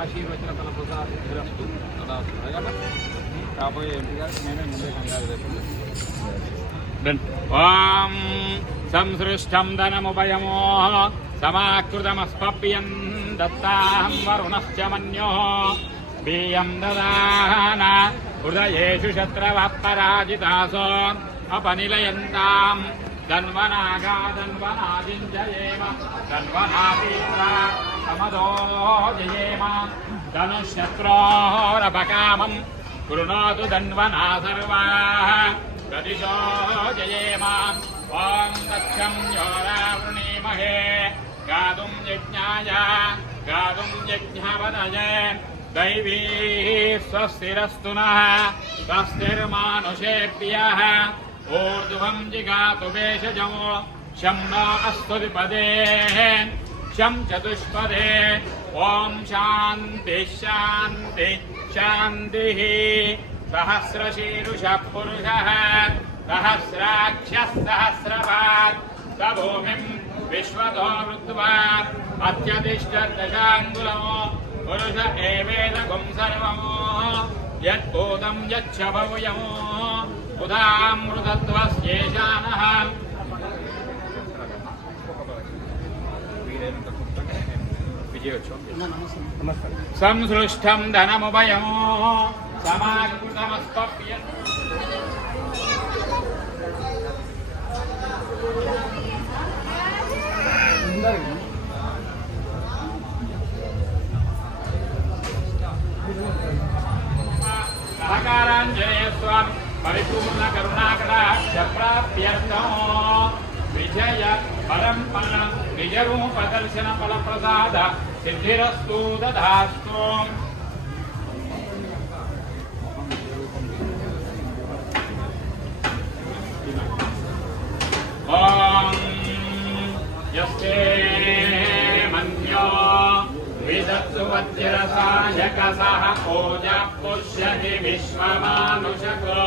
ఆశీర్వచన ఫలప్రసాదస్తు తదా రాబోయే ఎంపీగా నేనే ముందే కంగారు. ఓం సంసృష్టం ధనముభయమో సమాకృతమస్పప్యం దత్తాహం వరుణశ్చ మన్యో బియ్యం దదాన హృదయేషు శత్రవః పరాజితాసో అపనిలయంతాం ధన్వనాగాధన్వనాదింజయేమ ధన్వనాదీత్రా సమదో జయేమ ధనుశత్రోరపకామం కృణోతు ధన్వనా సర్వాః గదిశో జయేమ. ఓం దక్షం యోరావృణీమహే గాతుం యజ్ఞాయ గాతుం యజ్ఞవదయే దైవీ స్వస్తిరస్తు నః స్వస్తిర్మానుషేభ్యః ఊర్ధ్వం జిగాతు వేషజో శం नो अस्तु द्विपदे शं चतुष्पदे. ओम शांति शांति शांति. सहस्रशीर्षः पुरुषः सहस्राक्षः सहस्रपात् स भूमिं विश्वतो वृत्वा अत्यतिष्ठदशाङ्गुलमो पुरुष एवेदगुं सर्वमो यद्भूतं यच्च भव्यमो उदामृतत्वस्येषानः. संसृष्टं धनमुभयमो समाकृतमस्पप्यं सहकाराञ्जनेय स्वामी परिपूर्ण करुणाकटाक्षप्राप्त्यर्थं विजय परं फलं निजरूप दर्शन फल प्रसाद सिद्धिरस्तु दधास्तु. ओम यस्ते मन्यो विदत्सु वज्रसायकसः ओजा पुष्यति विश्वमानुषको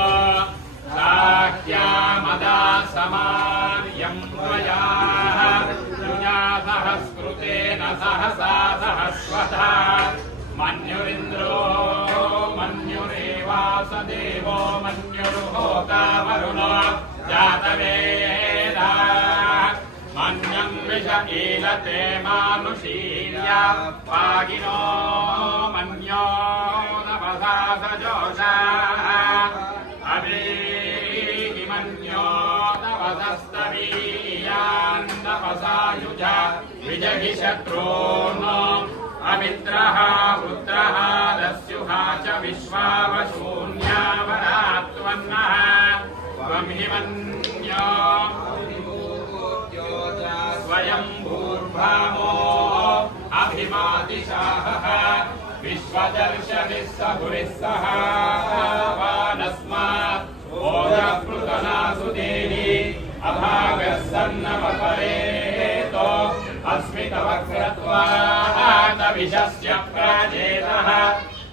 साह्यामदा समार्यं त्वया तुजा सहस्कृतेन सहसा सहस्वथा. मन्युरिन्द्रो मन्युरेवासदेवो मन्युर्होता वरुणो जातवेदा मन्यं विष ईलते मानुषीर्या पागिनो मन्यो नभसा सजोषा अभीहि मन्यो नभसस्तवीयान् नभसायुजा विजहि शत्रून् अमित्रः पुत्रः दस्युहा च विश्वावशून्या वरात्वन्नः त्वं हि मन्यो स्वयं भूर्भामो अभिमादिशाहः विश्वदर्शनिः सहुरिः सह वानस्मात् ओजःपृतनासु देहि अभागः सन्नवपरेतो अस्मितवक्रत्वात् विशस्य प्राजेतः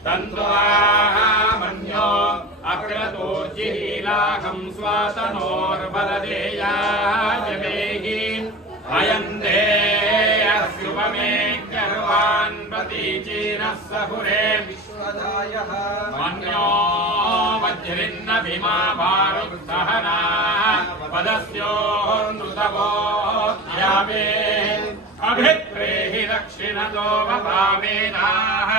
तन्त्वाः मन्यो अक्रतोर्जिहीलाहं स्वातनोर्बलदेयाय मेहि अयन्ते अस्युपमे गर्वान् प्रतीचीनः सहुरे विश्वदायः मन्यो वज्रिन्न भीमा भारुत्सहनाः पदस्योन्नृतवोऽध्यावे अभिप्रेहि दक्षिणतो वपामेनाः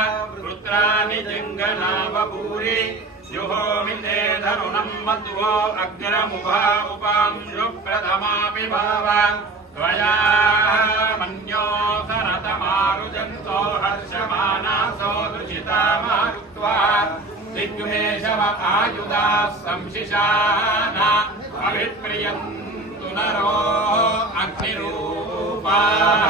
वृत्राणि जङ्गना वपूरि जुहोमिते धरुणं मध्वो अग्रमुभा उपांशु प्रथमापि भाव त्वया मन्यो सरतमारुजन्तो हर्षमानासो दृशिता मारुत्वा दिग्मेशव आयुधाः संशिशाना अभिप्रियन्तु नरो अग्निरूपाः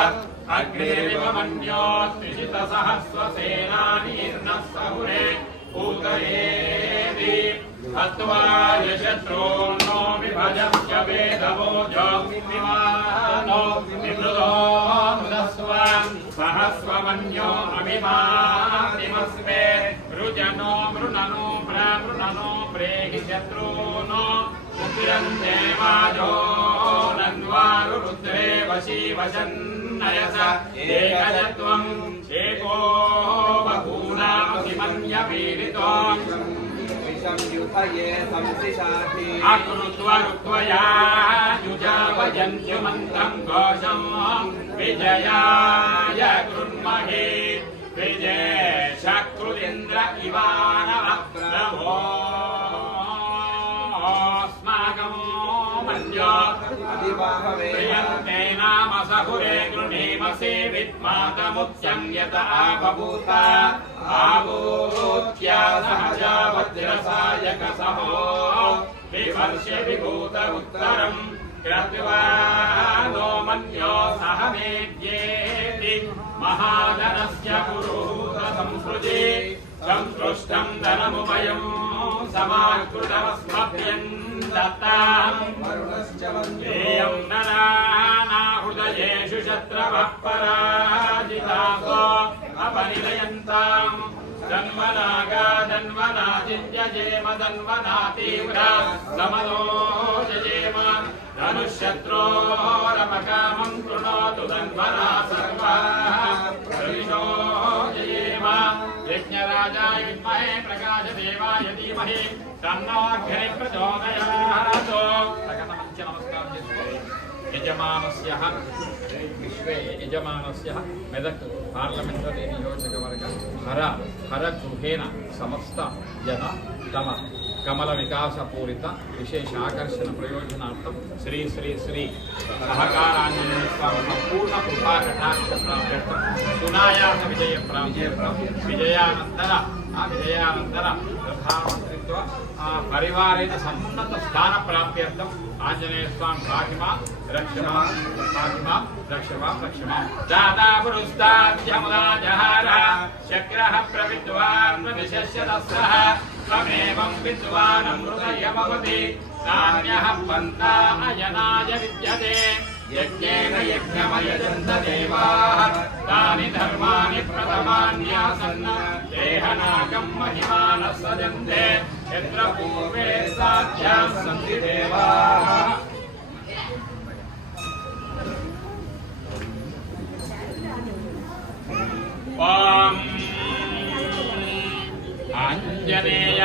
अग्निरिव मन्यो त्रिशितसहस्रसेनानीर्नः सहुरे पूतयेति हत्वा यशत्रून्नो विभजस्य वेदवोजो विमानो निमृतो मृदस्वान् सहस्वमन्यो अभिमानिमस्मे रुजनो मृणनो मृणनो प्रेहि शत्रूनो उग्रन्ते वाजो नन्वारुरुद्रे वशी वशन्नयस एकजत्वम् एको बहूनामसि मन्यपीडितो संयुधये संसिषाति अकृत्वा ऋत्वया युजावयन्त्युमन्तं घोषं विजयाय कृण्महे विजय शक्रुदिन्द्र इवानवः प्रभोऽस्माकं मन्यो प्रियन्ते नाम सहुरे गृणीमसे विद्मातमुच्यं यत आबभूत आभूत्या सहजा वज्रसायक सहो विवर्ष्य विभूत उत्तरम् कृत्वा नो मन्यो सह मेद्येति महाजनस्य पुरुहूत संसृजे संसृष्टं धनमुभयं समाकृतमस्मभ्यं दत्ताम् देयं नरानाहृदयेषु शत्रवः पराजितासो अपनिलयन्ताम् धन्वनागा धन्वनाचिन्त्यजेम धन्वनातीव्र समनो जजेम धनुष्शत्रोरपकामं कृणोतु धन्वना सर्वाः प्रविशो जयेम यज्ञराजाय विद्महे प्रकाशदेवाय धीमहि तन्नो अग्निः प्रचोदयात् नमस्कारं यजमानस्य विश्वे यजमानस्य मेदक् पार्लमेंटरी नियोजकवर्ग हर गृहेण समस्त जन तम कमल विकास पूरित विशेष आकर्षण प्रयोजनार्थं श्री श्री श्री सहकारांजनेय स्वामी संपूर्ण कृपा कटाक्ष प्राप्त्यर्थं सुनायास विजय प्राप्त्यर्थं विजयानंतर प्रधानमंत्रित्व परिवारेण समुन्नत स्थान प्राप्त्यर्थं आंजनेय स्वामी पाहिमा रक्षमा दाता पुरुस्ताद्यमुदा जहार शक्रः प्रविद्वान् निशस्यतस्सः त्वमेवं विद्वानमृतयमवति नान्यः पन्था अयनाय विद्यते यज्ञेन यज्ञमयजन्त देवाः तानि धर्माणि प्रथमान्यासन् देहनागं महिमानः सजन्ते यत्र पूर्वे साध्याः सन्ति देवाः आंजनेय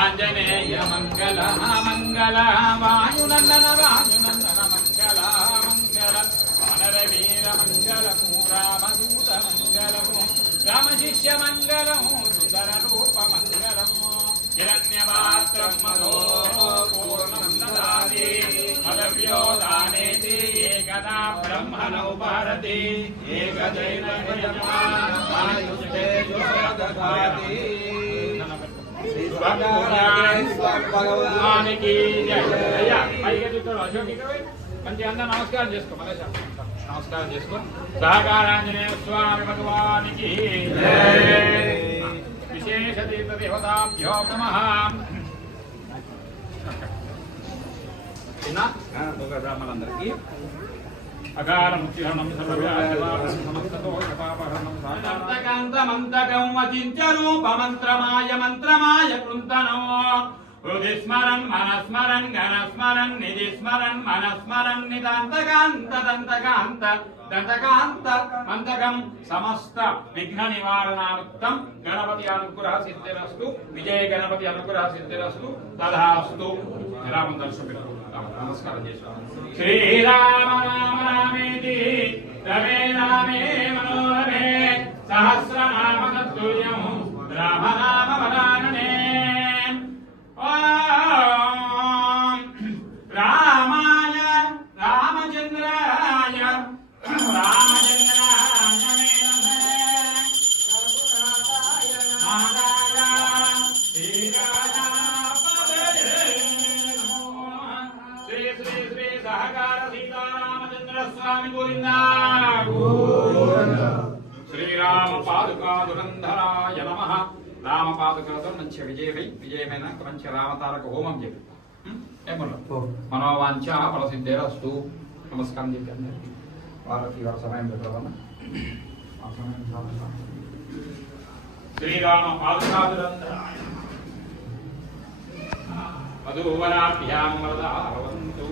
आंजनेय मंगल मंगल वायुनंदन वायुनंदन मंगल मंगल वानरवीर मंगल रामदूत मंगल राम शिष्य मंगल सुंदर रूप मंगल हिरण्यपात्रं मधो पूर्णं ददाति मदव्योदानेति एकदा ब्रह्मणो भारति एकदैव यजमानमायुष्ये ददाति भगवान की जय भैया పైకి చూస్తారు అశోక్ ఇక్కడ మంచి అందరూ నమస్కారం చేసుకో మలేష నమస్కారం చేసుకో సహకారాంజనేయ స్వామి భగవానికి జై విశేష తీర్థ దేవతాభ్యో నమః ఇన్నా బ్రాహ్మణులందరికీ అకాల ముక్తిహరణం సర్వవ్యాధినాశనం సమస్తతో పాపహరణం సాకాంతమంతకం వచించ రూపమంత్రమాయ మంత్రమాయ కృంతనో హృది స్మరన్ మనస్మరన్ ఘనస్మరన్ నిధి స్మరన్ మనస్మరన్ నిదాంతకాంత దంతకాంత మంతకం సమస్త విఘ్న నివారణార్థం గణపతి అనుగ్రహ సిద్ధిరస్తు విజయ గణపతి అనుగ్రహ సిద్ధిరస్తు తదాస్తు రామ దర్శనం నమస్కారం చేస్తాను శ్రీరామ రామ రామేతి రమే రామే మనోరమే సహస్రనామ తత్తుల్యం రామ నామ వరాననే ఓం రామాయ రామచంద్రాయ स्वामी गोविंदा श्रीराम पादुका दुरंधराय नमः राम पादुकाతో మంచి విజయమైన మంచి రామతారక హోమం చెప్పి ఏమన్నా మనోవాంఛ ఫలసిద్ధిరస్తు నమస్కారం చెప్పి అందరికీ వారికి వారి సమయం పెట్టాలన్నా ఆ సమయం చాలా శ్రీరామ పాదుకా దురంధరాయ మధువనాభ్యాం వరదావంతు